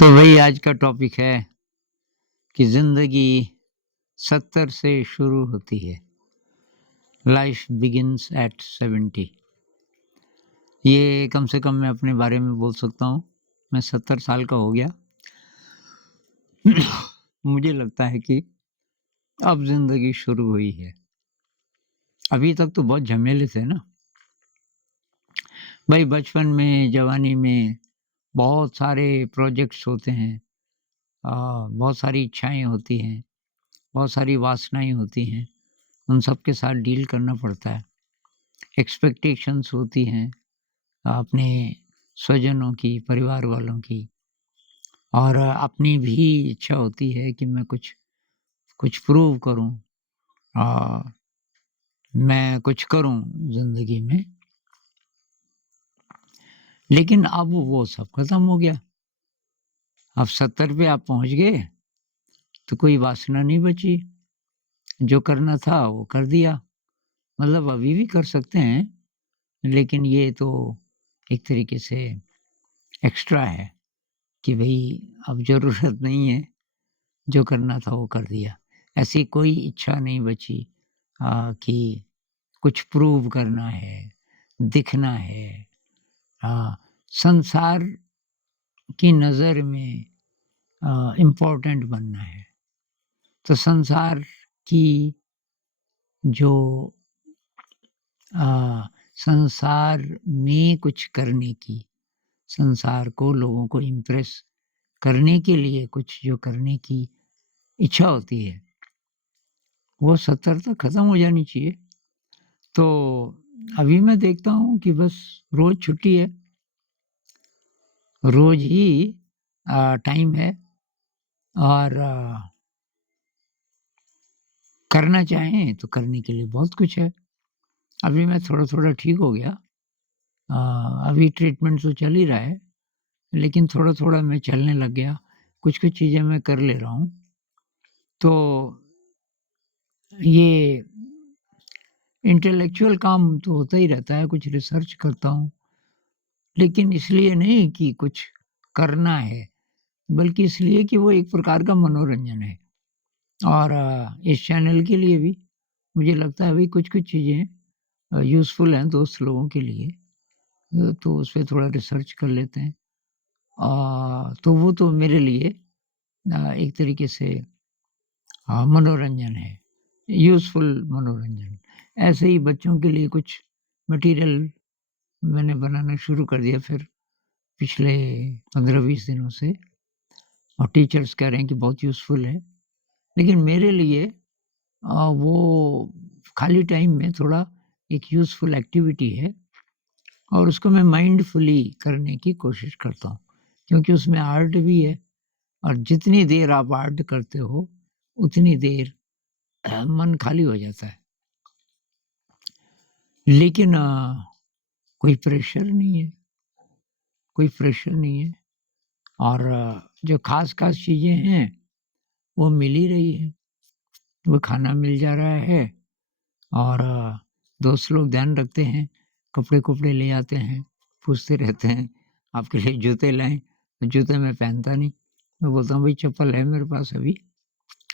तो वही आज का टॉपिक है कि ज़िंदगी 70 से शुरू होती है। Life begins at 70। ये कम से कम मैं अपने बारे में बोल सकता हूँ। मैं 70 साल का हो गया। मुझे लगता है कि अब ज़िंदगी शुरू हुई है। अभी तक तो बहुत झमेले थे ना। भाई बचपन में, जवानी में बहुत सारे प्रोजेक्ट्स होते हैं। बहुत सारी इच्छाएँ होती हैं, बहुत सारी वासनाएँ होती हैं। उन सब के साथ डील करना पड़ता है। एक्सपेक्टेशंस होती हैं अपने स्वजनों की, परिवार वालों की, और अपनी भी इच्छा होती है कि मैं कुछ कुछ प्रूव करूँ, मैं कुछ करूँ ज़िंदगी में। लेकिन अब वो सब खत्म हो गया। अब 70 पे आप पहुँच गए, तो कोई वासना नहीं बची। जो करना था वो कर दिया। मतलब अभी भी कर सकते हैं, लेकिन ये तो एक तरीके से एक्स्ट्रा है कि भई अब ज़रूरत नहीं है, जो करना था वो कर दिया। ऐसी कोई इच्छा नहीं बची कि कुछ प्रूव करना है, दिखना है। संसार की नज़र में इम्पोर्टेंट बनना है। तो संसार की जो संसार में कुछ करने की, संसार को, लोगों को इम्प्रेस करने के लिए कुछ जो करने की इच्छा होती है, वो 70 तक खत्म हो जानी चाहिए। तो अभी मैं देखता हूँ कि बस रोज़ छुट्टी है, रोज़ ही टाइम है, और करना चाहें तो करने के लिए बहुत कुछ है। अभी मैं थोड़ा-थोड़ा ठीक हो गया। अभी ट्रीटमेंट तो चल ही रहा है, लेकिन थोड़ा-थोड़ा मैं चलने लग गया, कुछ-कुछ चीज़ें मैं कर ले रहा हूँ। तो ये इंटेलेक्चुअल काम तो होता ही रहता है, कुछ रिसर्च करता हूँ, लेकिन इसलिए नहीं कि कुछ करना है, बल्कि इसलिए कि वो एक प्रकार का मनोरंजन है। और इस चैनल के लिए भी मुझे लगता है अभी कुछ-कुछ चीज़ें यूज़फुल हैं दोस्त लोगों के लिए। तो उसपे थोड़ा रिसर्च कर लेते हैं। तो वो तो मेरे लिए एक तरीके से मनोरंजन है, यूज़फुल मनोरंजन। ऐसे ही बच्चों के लिए कुछ मटीरियल मैंने बनाना शुरू कर दिया फिर पिछले 15-20 दिनों से, और टीचर्स कह रहे हैं कि बहुत यूज़फुल है। लेकिन मेरे लिए वो खाली टाइम में थोड़ा एक यूज़फुल एक्टिविटी है, और उसको मैं माइंडफुली करने की कोशिश करता हूँ, क्योंकि उसमें आर्ट भी है, और जितनी देर आप आर्ट करते हो, उतनी देर मन खाली हो जाता है। लेकिन कोई प्रेशर नहीं है, कोई प्रेशर नहीं है, और जो ख़ास-ख़ास चीज़ें हैं, वो मिल ही रही हैं। वो खाना मिल जा रहा है, और दोस्त लोग ध्यान रखते हैं, कपड़े-कुपड़े ले आते हैं, पूछते रहते हैं, आपके लिए जूते लाएँ? तो जूते मैं पहनता नहीं। मैं बोलता हूँ, भई चप्पल है मेरे पास अभी,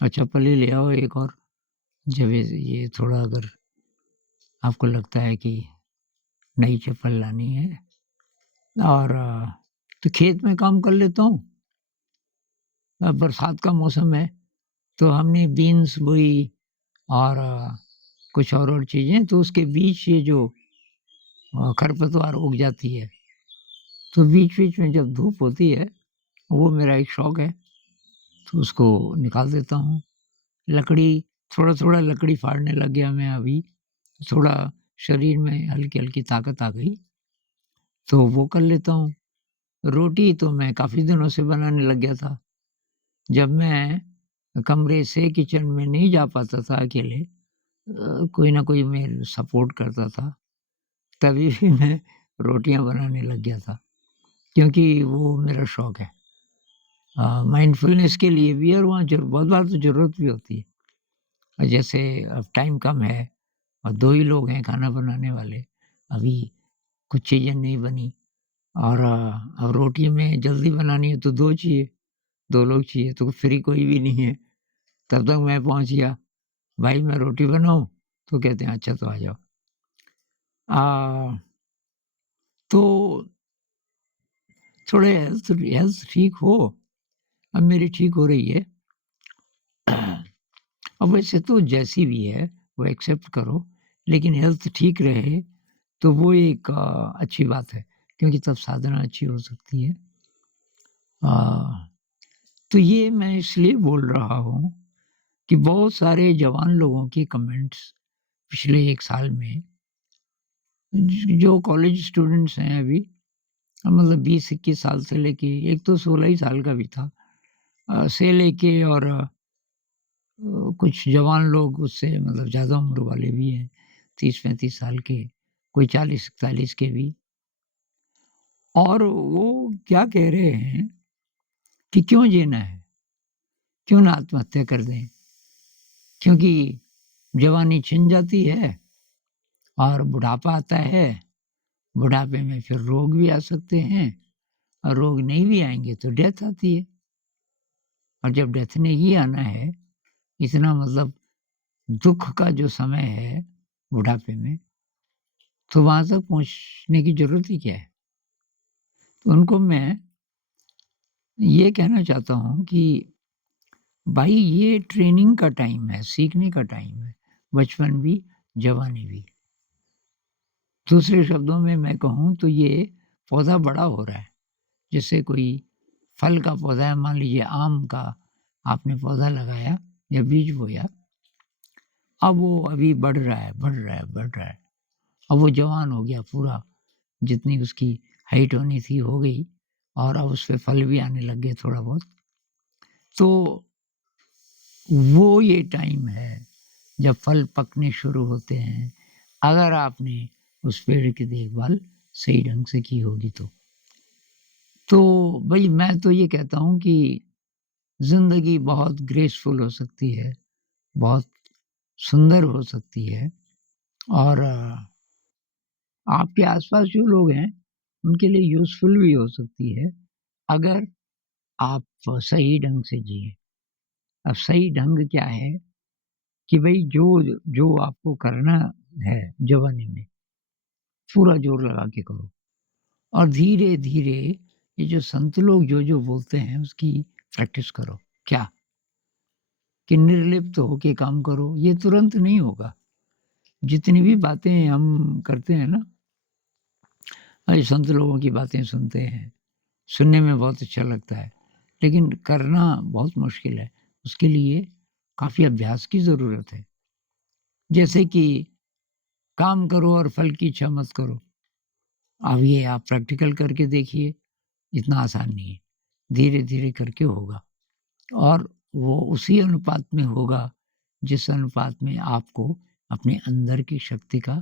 और चप्पल ही ले आओ एक और। जब ये थोड़ा अगर आपको लगता है कि नई चप्पल लानी है, और तो खेत में काम कर लेता हूँ। बरसात का मौसम है, तो हमने बीन्स बोई, और कुछ और चीज़ें, तो उसके बीच ये जो खरपतवार उग जाती है, तो बीच-बीच में जब धूप होती है, वो मेरा एक शौक है, तो उसको निकाल देता हूँ। लकड़ी, थोड़ा-थोड़ा लकड़ी फाड़ने लग गया मैं अभी, थोड़ा शरीर में हल्की-हल्की ताकत आ गई, तो वो कर लेता हूँ। रोटी तो मैं काफ़ी दिनों से बनाने लग गया था। जब मैं कमरे से किचन में नहीं जा पाता था अकेले, कोई ना कोई मेरे सपोर्ट करता था, तभी भी मैं रोटियाँ बनाने लग गया था, क्योंकि वो मेरा शौक है। माइंडफुलनेस के लिए भी, और वहाँ बहुत बार तो ज़रूरत भी होती है। जैसे अब टाइम कम है, और 2 ही लोग हैं खाना बनाने वाले, अभी कुछ चीज़ें नहीं बनी, और अब रोटी में जल्दी बनानी है तो 2 चाहिए। 2 लोग चाहिए तो फ्री कोई भी नहीं है। तब तक मैं पहुँच गया, भाई मैं रोटी बनाऊँ? तो कहते हैं अच्छा तो आ जाओ। तो थोड़े हेल्थ हेल्थ ठीक हो, अब मेरी ठीक हो रही है। अब वैसे तो जैसी भी है वो एक्सेप्ट करो, लेकिन हेल्थ ठीक रहे तो वो एक अच्छी बात है, क्योंकि तब साधना अच्छी हो सकती है। अ, तो ये मैं इसलिए बोल रहा हूँ कि बहुत सारे जवान लोगों के कमेंट्स पिछले 1 साल में जो कॉलेज स्टूडेंट्स हैं अभी, मतलब 20-21 साल से लेके, एक तो 16 ही साल का भी था, से लेके और कुछ जवान लोग उससे मतलब ज़्यादा उम्र वाले भी हैं, 30-35 साल के, कोई 40-41 के भी। और वो क्या कह रहे हैं कि क्यों जीना है? क्यों ना आत्महत्या कर दें? क्योंकि जवानी छिन जाती है और बुढ़ापा आता है, बुढ़ापे में फिर रोग भी आ सकते हैं और रोग नहीं भी आएँगे तो डेथ आती है, और जब डेथ ने ही आना है, इतना मतलब दुःख का जो समय है बुढ़ापे में, तो वहाँ तक पहुँचने की ज़रूरत ही क्या है? तो उनको मैं ये कहना चाहता हूँ कि भाई ये ट्रेनिंग का टाइम है, सीखने का टाइम है, बचपन भी, जवानी भी। दूसरे शब्दों में मैं कहूँ तो ये पौधा बड़ा हो रहा है। जैसे कोई फल का पौधा है, मान लीजिए आम का आपने पौधा लगाया या बीज बोया, अब वो अभी बढ़ रहा है, बढ़ रहा है, बढ़ रहा है। अब वो जवान हो गया पूरा, जितनी उसकी हाइट होनी थी हो गई, और अब उसपे फल भी आने लग गए थोड़ा बहुत। तो वो ये टाइम है जब फल पकने शुरू होते हैं, अगर आपने उस पेड़ की देखभाल सही ढंग से की होगी तो। तो भई मैं तो ये कहता हूँ कि ज़िंदगी बहुत ग्रेसफुल हो सकती है, बहुत सुंदर हो सकती है, और आपके आस-पास जो लोग हैं, उनके लिए यूज़फुल भी हो सकती है, अगर आप सही ढंग से जिएँ। अब सही ढंग क्या है कि भई जो जो आपको करना है जवानी में, पूरा ज़ोर लगा के करो, और धीरे-धीरे ये जो संत लोग जो-जो बोलते हैं उसकी प्रैक्टिस करो। क्या? कि निर्लिप्त होके काम करो, ये तुरंत नहीं होगा। जितनी भी बातें हम करते हैं ना, संत लोगों की बातें सुनते हैं, सुनने में बहुत अच्छा लगता है, लेकिन करना बहुत मुश्किल है। उसके लिए काफ़ी अभ्यास की ज़रूरत है। जैसे कि काम करो और फल की इच्छा मत करो। अब ये आप प्रैक्टिकल करके देखिए, इतना आसान नहीं है। धीरे-धीरे करके होगा, और वो उसी अनुपात में होगा, जिस अनुपात में आपको अपने अंदर की शक्ति का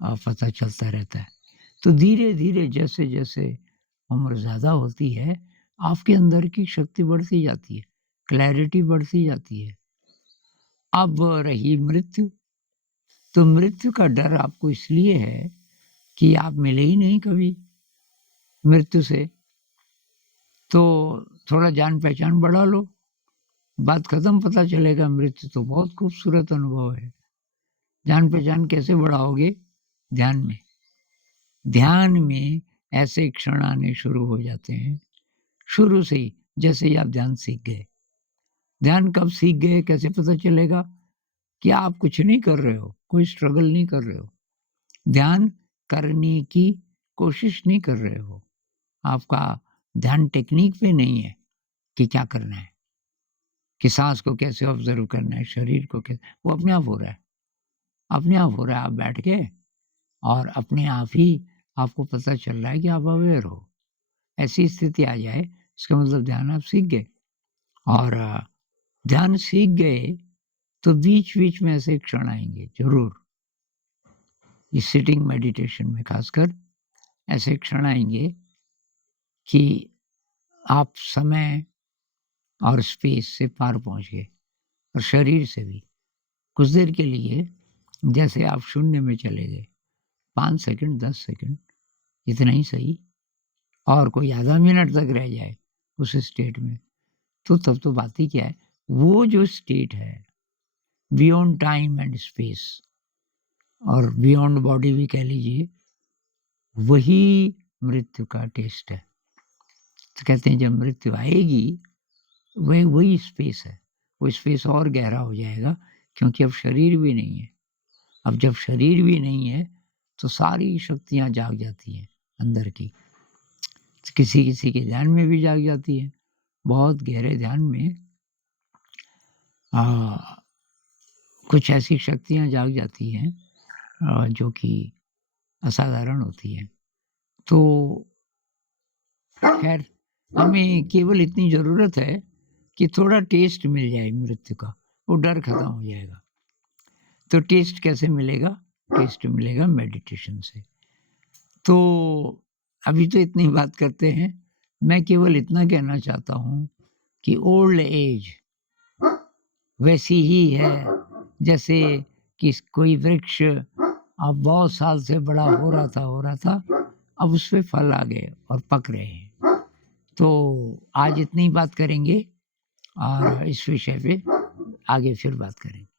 पता चलता रहता है। तो धीरे-धीरे जैसे-जैसे उम्र ज़्यादा होती है, आपके अंदर की शक्ति बढ़ती जाती है, क्लैरिटी बढ़ती जाती है। अब रही मृत्यु, तो मृत्यु का डर आपको इसलिए है कि आप मिले ही नहीं कभी मृत्यु से, तो थोड़ा जान-पहचान बढ़ा लो, बात खत्म, पता चलेगा मृत्यु तो बहुत खूबसूरत अनुभव है। जान-पहचान कैसे बढ़ाओगे? ध्यान में। ध्यान में ऐसे क्षण आने शुरू हो जाते हैं, शुरू से ही, जैसे ही आप ध्यान सीख गए। ध्यान कब सीख गए, कैसे पता चलेगा? कि आप कुछ नहीं कर रहे हो, कोई स्ट्रगल नहीं कर रहे हो। ध्यान करने की कोशिश नहीं कर रहे हो। आपका ध्यान टेक्नीक पे नहीं है कि क्या करना है, कि साँस को कैसे ऑब्ज़र्व करना है, शरीर को वो अपने आप हो रहा है। अपने आप हो रहा है, आप बैठ गए और अपने आप ही आपको पता चल रहा है कि आप अवेयर हो। ऐसी स्थिति आ जाए, इसका मतलब ध्यान आप सीख गए, और ध्यान सीख गए तो बीच-बीच में ऐसे क्षण आएँगे ज़रूर। इस सिटिंग मेडिटेशन में ख़ासकर ऐसे क्षण आएँगे कि आप समय और स्पेस से पार पहुँच गए, और शरीर से भी। कुछ देर के लिए जैसे आप शून्य में चले गए, 5 सेकंड, 10 सेकंड, इतना ही सही, और कोई आधा मिनट तक रह जाए उस स्टेट में, तो तब तो बात ही क्या है, वो जो स्टेट है बियॉन्ड टाइम एंड स्पेस और बियॉन्ड बॉडी भी कह लीजिए, वही मृत्यु का टेस्ट है। तो कहते हैं जब मृत्यु आएगी, वही वही स्पेस है, वो स्पेस और गहरा हो जाएगा क्योंकि अब शरीर भी नहीं है। अब जब शरीर भी नहीं है, तो सारी शक्तियाँ जाग जाती हैं अंदर की। किसी-किसी के ध्यान में भी जाग जाती है। बहुत गहरे ध्यान में अ, कुछ ऐसी शक्तियाँ जाग जाती हैं जो कि असाधारण होती हैं। तो ख़ैर हमें केवल इतनी ज़रूरत है कि थोड़ा टेस्ट मिल जाए मृत्यु का, वो डर खत्म हो जाएगा। तो टेस्ट कैसे मिलेगा? टेस्ट मिलेगा मेडिटेशन से। तो अभी तो इतनी बात करते हैं। मैं केवल इतना कहना चाहता हूँ कि ओल्ड एज वैसी ही है जैसे कि कोई वृक्ष अब बहुत साल से बड़ा हो रहा था, अब उसपे फल आ गए और पक रहे हैं। तो आज इतनी बात करेंगे और इस विषय पे आगे फिर बात करेंगे।